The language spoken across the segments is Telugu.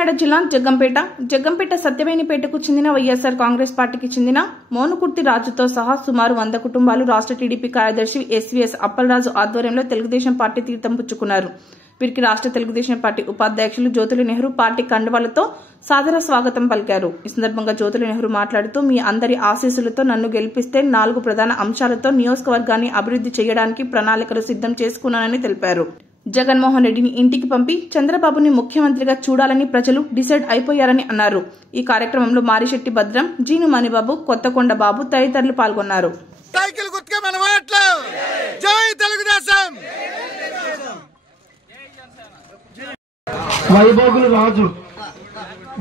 కాకినాడ జిల్లా జగ్గంపేట సత్యవేణిపేటకు చెందిన వైఎస్ఆర్ కాంగ్రెస్ పార్టీకి చెందిన మోనుకుర్తి రాజుతో సహా సుమారు 100 కుటుంబాలు రాష్ట్ర టీడీపీ కార్యదర్శి ఎస్వీఎస్ అప్పలరాజు ఆధ్వర్యంలో తెలుగుదేశం పార్టీ తీర్థం పుచ్చుకున్నారు. వీరికి రాష్ట్ర తెలుగుదేశం పార్టీ ఉపాధ్యక్షులు జ్యోతుల నెహ్రూ పార్టీ కండువాలతో సాదర స్వాగతం పలికారు. ఈ సందర్భంగా జ్యోతుల నెహ్రూ మాట్లాడుతూ, మీ అందరి ఆశీస్సులతో నన్ను గెలిపిస్తే 4 ప్రధాన అంశాలతో నియోజకవర్గాన్ని అభివృద్ధి చేయడానికి ప్రణాళికలు సిద్ధం చేసుకున్నానని తెలిపారు. జగన్మోహన్ రెడ్డిని ఇంటికి పంపి చంద్రబాబుని ముఖ్యమంత్రిగా చూడాలని ప్రజలు డిసైడ్ అయిపోయారని అన్నారు. ఈ కార్యక్రమంలో మారిశెట్టి భద్రం, జీను మణిబాబు, కొత్తకొండ బాబు తదితరులు పాల్గొన్నారు. వైభోగులు రాజు,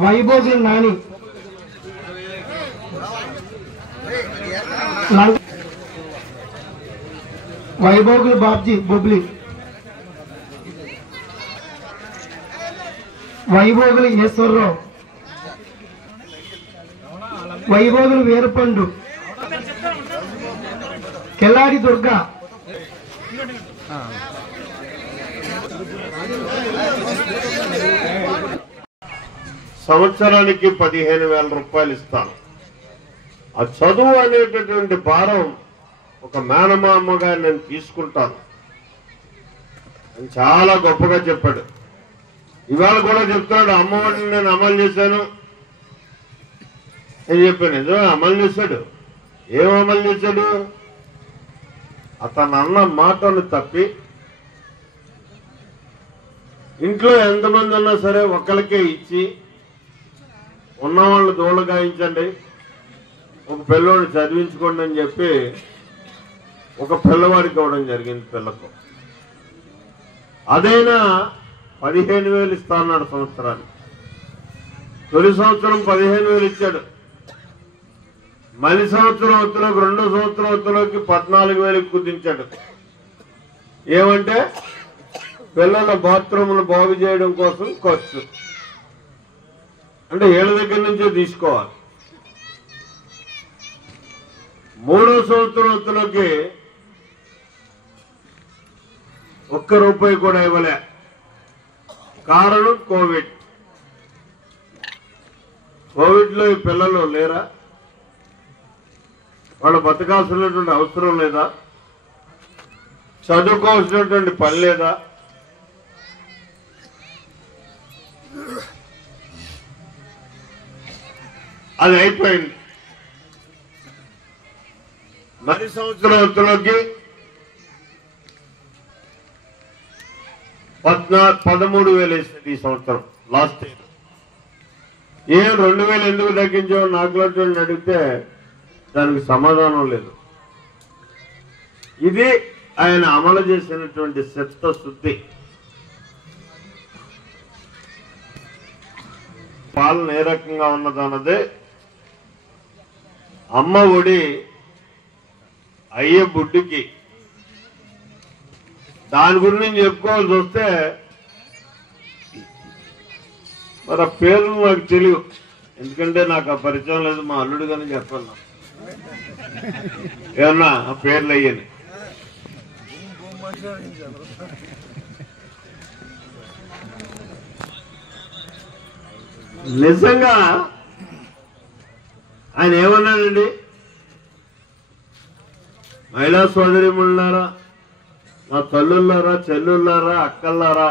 వైభోగులు నాని, వైభోగులు బాబ్జీ బొబ్లీ, వైభోగులు ఈశ్వరరావు, వైభోగులు వీరపండు, కెల్లాడి దుర్గా, సంవత్సరానికి 15,000 రూపాయలు ఇస్తాను. ఆ చదువు అనేటటువంటి భారం ఒక మేనమామగా నేను తీసుకుంటాను అని చాలా గొప్పగా చెప్పాడు. ఇవాళ కూడా చెప్తున్నాడు, అమ్మఒడిని నేను అమలు చేశాను అని చెప్పాను. నిజమే, అమలు చేశాడు. ఏం అమలు చేశాడు? అతను అన్న మాటను తప్పి ఇంట్లో ఎంతమంది ఉన్నా సరే ఒకరికే ఇచ్చి ఉన్నవాళ్ళు దూలగాయించండి, ఒక పిల్లవాడిని చదివించుకోండి అని చెప్పి ఒక పిల్లవాడికి ఇవ్వడం జరిగింది. పిల్లకు అదైనా 15,000 ఇస్తా అన్నాడు సంవత్సరానికి. తొలి సంవత్సరం 15,000 ఇచ్చాడు. మళ్ళీ సంవత్సరం అవుతులోకి, 2వ సంవత్సరం అవుతులోకి 14,000 కుదించాడు. ఏమంటే పిల్లల బాత్రూములు బాగు చేయడం కోసం ఖర్చు, అంటే ఏళ్ళ దగ్గర నుంచే తీసుకోవాలి. 3వ సంవత్సరం అవుతులోకి ₹1 కూడా ఇవ్వలే. కారణం కోవిడ్. కోవిడ్లో ఈ పిల్లలు లేరా? వాళ్ళు బతకాల్సినటువంటి అవసరం లేదా? చదువుకోవాల్సినటువంటి పని లేదా? అది అయిపోయింది. మరి సంవత్సరం వృత్తులోకి 13,000 వేసింది ఈ సంవత్సరం, లాస్ట్ ఇయర్. 2,000 ఎందుకు తగ్గించావు నాకులాంటి అడిగితే దానికి సమాధానం లేదు. ఇది ఆయన అమలు చేసినటువంటి చిత్తశుద్ధి. పాలన ఏ రకంగా ఉన్నదన్నదే అమ్మ ఒడి అయ్యే బుడ్డికి దాని గురించి చెప్పుకోవాల్సి వస్తే మరి ఆ పేర్లు నాకు తెలియదు, ఎందుకంటే నాకు ఆ పరిచయం లేదు. మా అల్లుడు కానీ చెప్పాను ఏమన్నా ఆ పేర్లు అయ్యని. నిజంగా ఆయన ఏమన్నాడండి? మహిళా సోదరిమణులారా, మా తల్లులారా, చెల్లులారా, అక్కల్లారా,